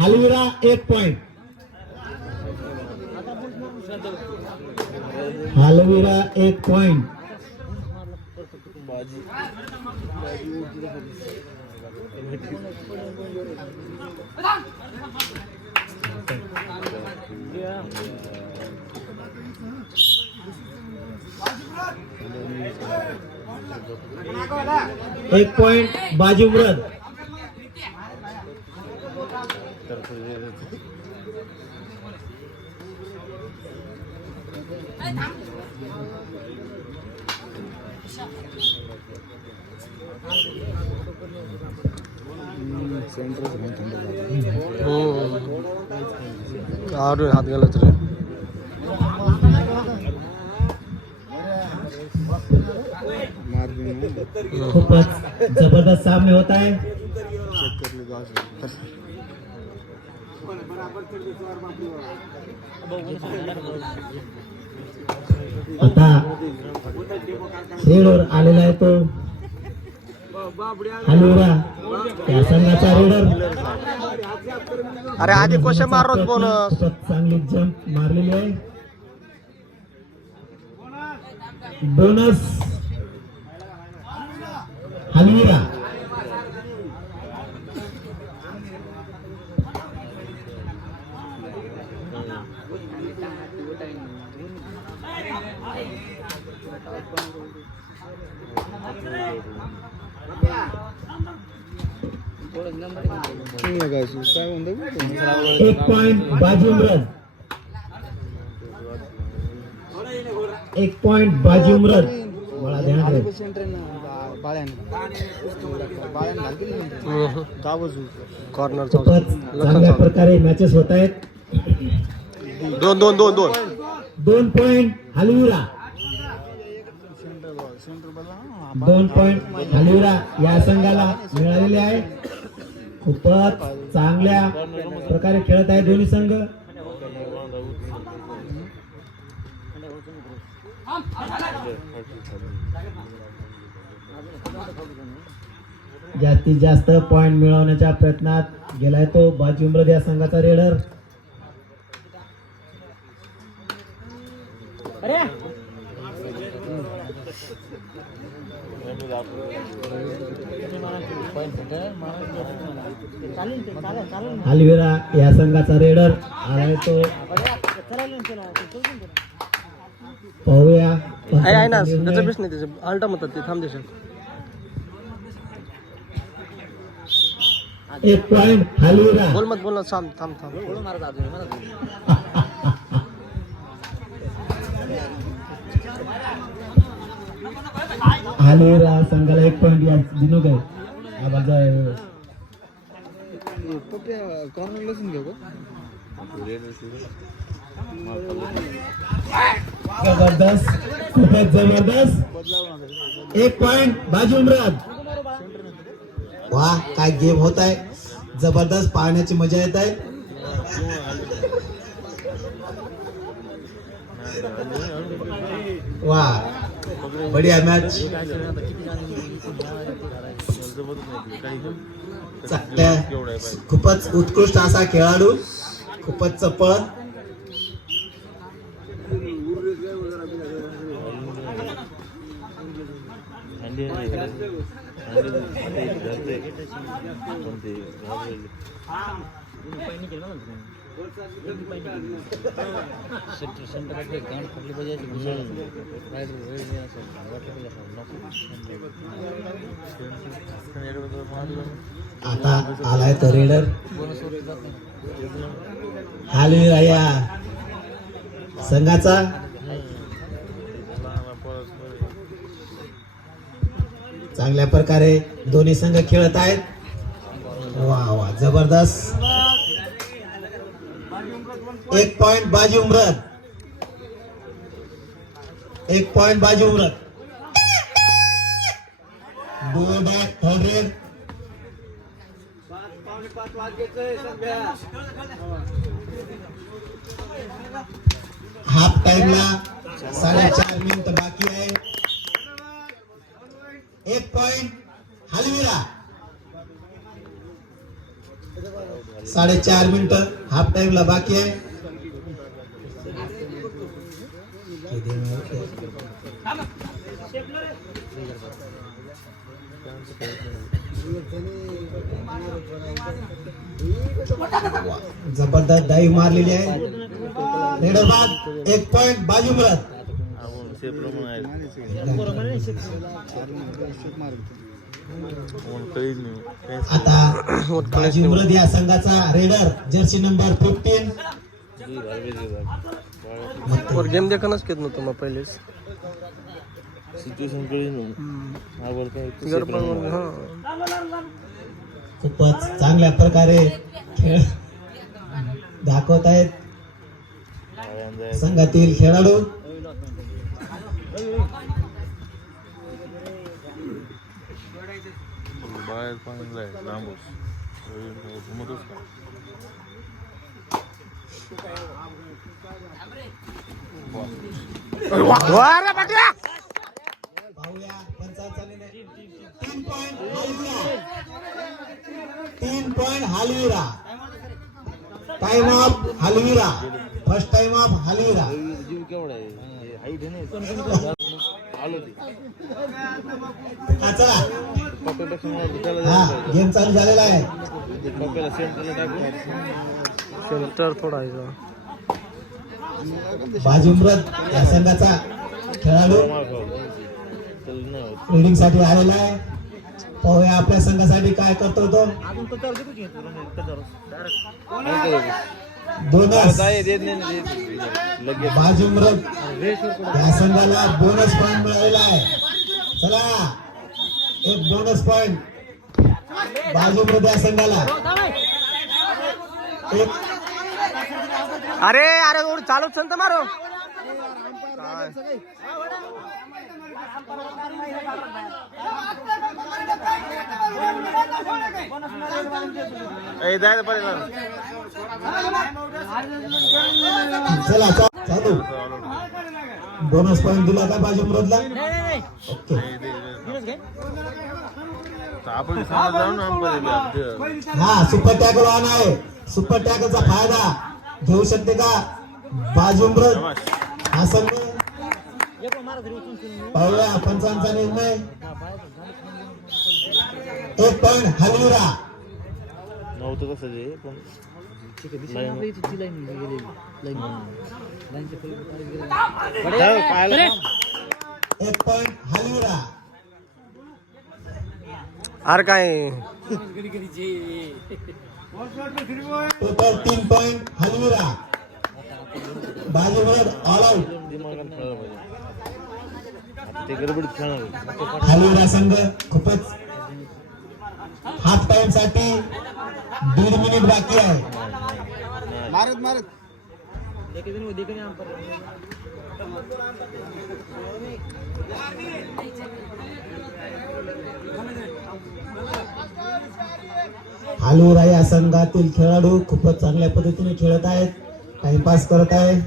हलविरा 1 point. हलविरा 1 point. एक point बाजी उमरद. हाथ गलत रे. खूपच जबरदस्त सामने होत आहे. आता रेडर आलेला आहे तो हलविरा त्या संघाचा रेडर. अरे आधी क्वेश्चन मारत बोनस. चांगली जंप मारलेली आहे. बोनस हलविरा. एक पॉइंट बाजी उमरद. 1 पॉइंट बाजी उमरद. मला ध्यान रे. कॉर्नर चांगल्या प्रकारे मॅचेस होत आहेत. 2 पॉइंट हलविरा. 2 पॉइंट हलविरा या संघाला मिळालेले आहे. खूपच चांगल्या प्रकारे खेळत आहे दोन्ही संघ. जास्तीत जास्त पॉइंट मिळवण्याच्या प्रयत्नात गेलाय तो बाजी उमरद या संघाचा रेडर. हलविरा या संघाचा रेडर आलाय तो. पाहूया आहे ना त्याचा प्रश्न नाही. त्याचं आलटा म्हणतात ते. थांब देशात. 1 पॉइंट हलविरा. बोल मत बोल. थांब थांब थांब. हलविरा संघाला 1 पॉइंट या दिनो काय आवाज आहे. कॉर्नर लसून घेऊ. जबरदस्त. खूपच जबरदस्त. 1 पॉइंट बाजी उमरद. वा काय गेम होत आहे. जबरदस्त पाहण्याची मजा येत आहे. वा बढिया मॅच. खूपच उत्कृष्ट असा खेळाडू. खूपच चपळ. आता आलाय तो रेडर. हलविरा या संघाचा. चांगल्या प्रकारे दोन्ही संघ खेळत आहेत. वा वा जबरदस्त. 1 पॉइंट बाजी उमरद. 1 पॉइंट बाजी उमरद. 2 बॅट थर्ड. हाफ टाइमला 4.5 मिनिट बाकी आहे. 1 पॉइंट हलविरा. 4.5 मिनिटं हाफ टाइमला बाकी आहे. जबरदस्त डाईव्ह मारलेली आहे. रेडर बाद 1 पॉइंट बाजू मिळत. आता बाजी उमरद या संघाचा रेडर जर्सी नंबर 15. और गेम देखणच घेत नव्हतं मग पहिलेच सिच्युएशन कळली खूपच चांगल्या प्रकारे खेळ दाखवत आहेत संघातील खेळाडू. बाहेर पाणी जाय लांबच घुमतच का पाहूया पंचाचालीने 3 पॉइंट हलविरा. 3 पॉइंट हलविरा. टाइम ऑफ हलविरा. फर्स्ट टाइम ऑफ हलविरा. जीव केवढा आहे हाईट आहे ना आलो ती चला पप्प्यापेक्षा हा गेम चालू झालेला आहे. पप्प्याला सेंटरला टाकून सेंटर थोडा आहे बाजी उमरद या संघाचा खेळाडू मार खाऊ त्याला नाही होत रीडिंग साठी आलेला आहे. पाहूया आपल्या संघासाठी काय करतो तो. बोनस काय देत नाही लगेच बाजी उमरद या संघाला बोनस पॉइंट मिळालेला आहे. चला एक बोनस पॉइंट बाजी उमरद या संघाला. एक अरे अरे ओढ चालू संत मारो जायला पाहिजे चला चालू बोनस पॉइंट दिला का बाजी उमरदला. ओके आपण जाऊ ना हा सुपर टॅकल ऑन आहे. सुपर टॅकलचा फायदा घेऊ शकते का बाजी उमरद हा संघ. पाहूया पंचांचा निर्णय. 1 पॉइंट हलविरा. नव्हतं कसं ते पण एक पॉइंट हलविरा. अरे काय टोटल 3 पॉइंट हलविरा. बाजी उमरद ऑल आउट. दिमागात खेळायला पाहिजे ते गडबडीत खेळणार हलविरा संघ खूपच हाफ टाइम साठी 1.5 मिनिट बाकी आहे. मारत मारत हलविरा या संघातील खेळाडू खूपच चांगल्या पद्धतीने खेळत आहेत. टाइमपास करत आहे.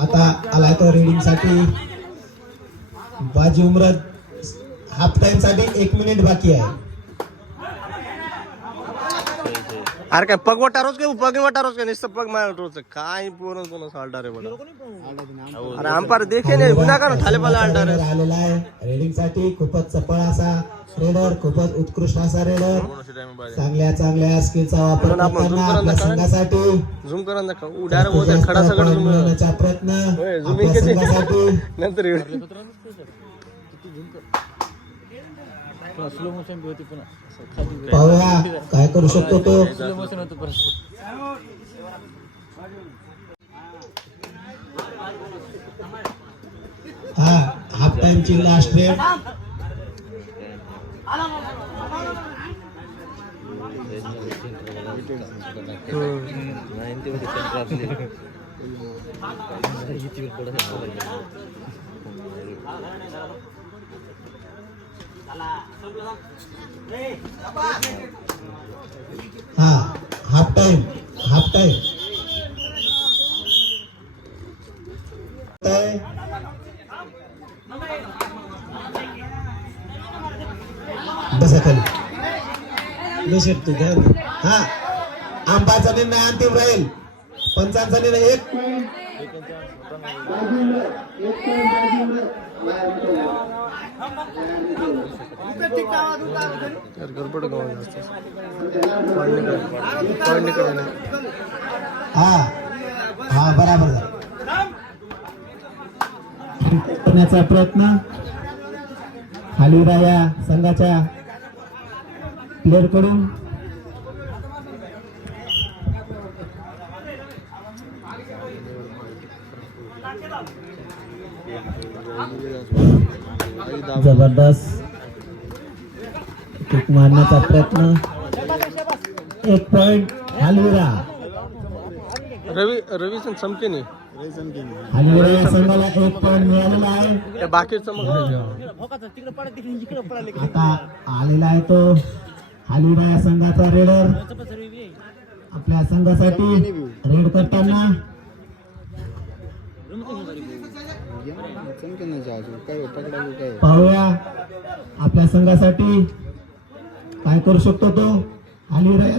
आता आलाय तो रीडिंग साठी बाजी उमरद. हाफ टाइम साठी 1 मिनिट बाकी आहे. अरे काय पग वाटारोच काय पग वाटारोच काय नुसतं पग मार रोज काय पूर्ण कोण साल्टा रे बोला अरे अंपायर देखे नाही गुन्हा का थाले पाला आल्टा रे आलेला आहे रीडिंग साठी. खूपच चपळ असा रेडर. खूपच उत्कृष्ट असा रेडर. चांगल्या स्किलचा वापर करताना आपल्या संघासाठी झूम करा ना डायरेक्ट होते खडा सगळं झूम मिळवण्याचा प्रयत्न झूमिंग आपल्या संघासाठी. नंतर स्लो मोशन बी होती पुन्हा पाहूया काय करू शकतो तो. स्लो मोशन होतं परत हा हाफ टाइम ची लास्ट रेड. हा हाफ टाइम आहे. बसा खाली निषेध तू घ्या. हा आंबाचा निर्णय अंतिम राहील. पंचांचा निर्णय एक यार गडबड गाव जास्त पॉईंट नाही. हा हा बराबर करण्याचा प्रयत्न खालीरा या संघाच्या प्लेअर कडून. जबरदस्त किक मारण्याचा प्रयत्न. 1 पॉइंट खालीरा. रवी चमके नाही खालीरा या संघाला 1 पॉइंट मिळालेला आहे. त्या बाकीचं मग आता आलेला आहे तो खालीरा या संघाचा रेडर. आपल्या संघासाठी रेड करताना पाहूया आपल्या संघासाठी काय करू शकतो तो खालीरा या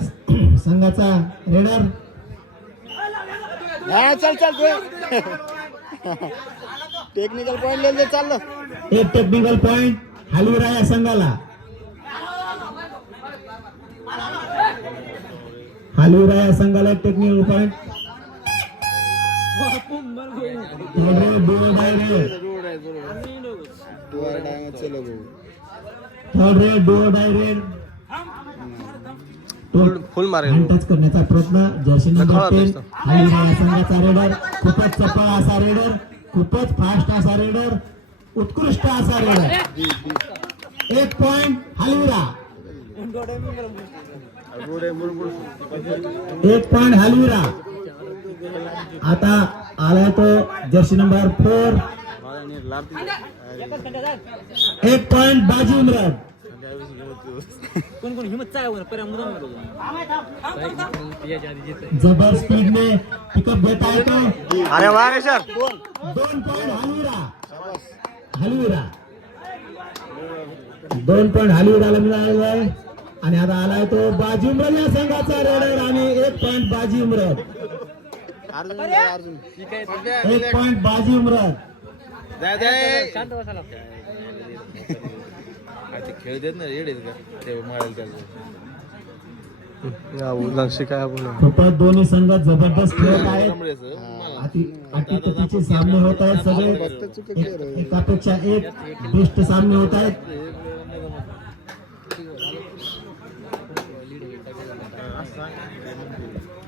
संघाचा रेडर. टेक्निकल पॉइंट चाललं. एक टेक्निकल पॉइंट खालीरा या संघाला. खालीरा या संघाला एक टेक्निकल पॉइंट. फुल मारेल टच करण्याचा प्रयत्न. जर्सी नंबर 10 खालीरा या संघाचा रेडर. खूपच चपळ असा रेडर, खूपच फास्ट असा रेडर, उत्कृष्ट असा रेडर. 1 पॉइंट खालीरा. 1 पॉइंट खालीरा. आता आलाय तो जर्सी नंबर 4. 1 पॉइंट बाजी उमरत. जबर स्पीड में पिकअप देता है तो. अरे वाह रे सर. 2 पॉइंट हलविरा. हलविरा 2 पॉइंट हलविराला मिळालेला आहे. आणि आता आलाय तो बाजी उमरत या संघाचा रेडर. आणि 1 पॉइंट बाजी उमरत. 1 पॉइंट बाजी उमरत. खेळ देत ना रेड का ते मारायला त्याला. काय खूपच दोन्ही संघ जबरदस्त खेळत आहेत. अटीतटीचे सामने होत आहेत. सगळे एकापेक्षा एक बेस्ट सामने होत आहेत.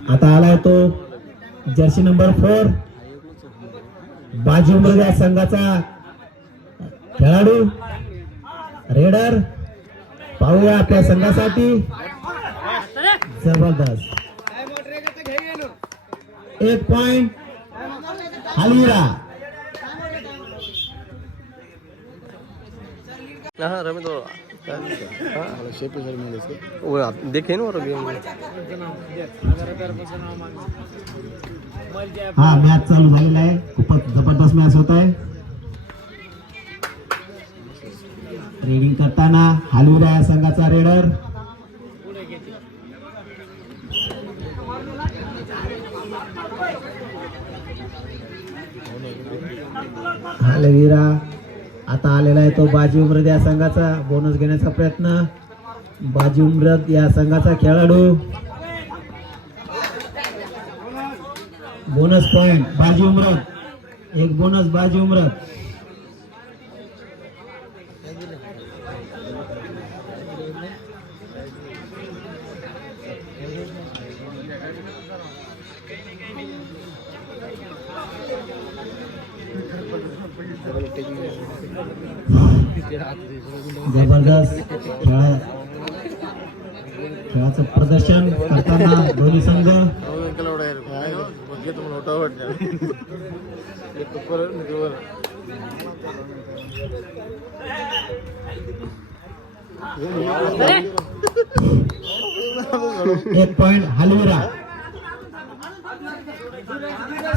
आता आलाय तो जर्सी नंबर 4 बाजी उमरत या संघाचा खेळाडू रेडर. पाहूया आपल्या संघासाठी. जबरदस्त 1 पॉइंट खालीरा. हाँ रमी तो वो आप देखे ना वो गेम. हा मॅच चालू झालेला आहे. खूपच जबरदस्त मॅच होत आहे. रेडिंग करताना खालीरा या संघाचा रेडर. खालीरा. आता आलेला आहे तो बाजी उमरत या संघाचा. बोनस घेण्याचा प्रयत्न. बाजी उमरत या संघाचा खेळाडू. बोनस पॉइंट बाजी उमरत. 1 बोनस बाजी उमरत. जबरदस्त खेळाचं प्रदर्शन करताना दोन्ही संघ. एक पॉइंट हलविरा.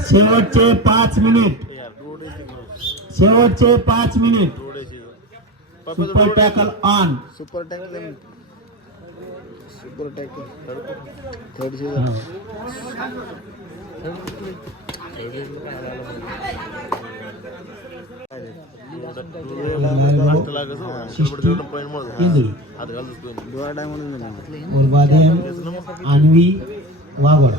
शेवटचे 5 मिनिट. शेवटचे 5 minute super tackle on super tackle super tackle third season अन्वी वाघोडा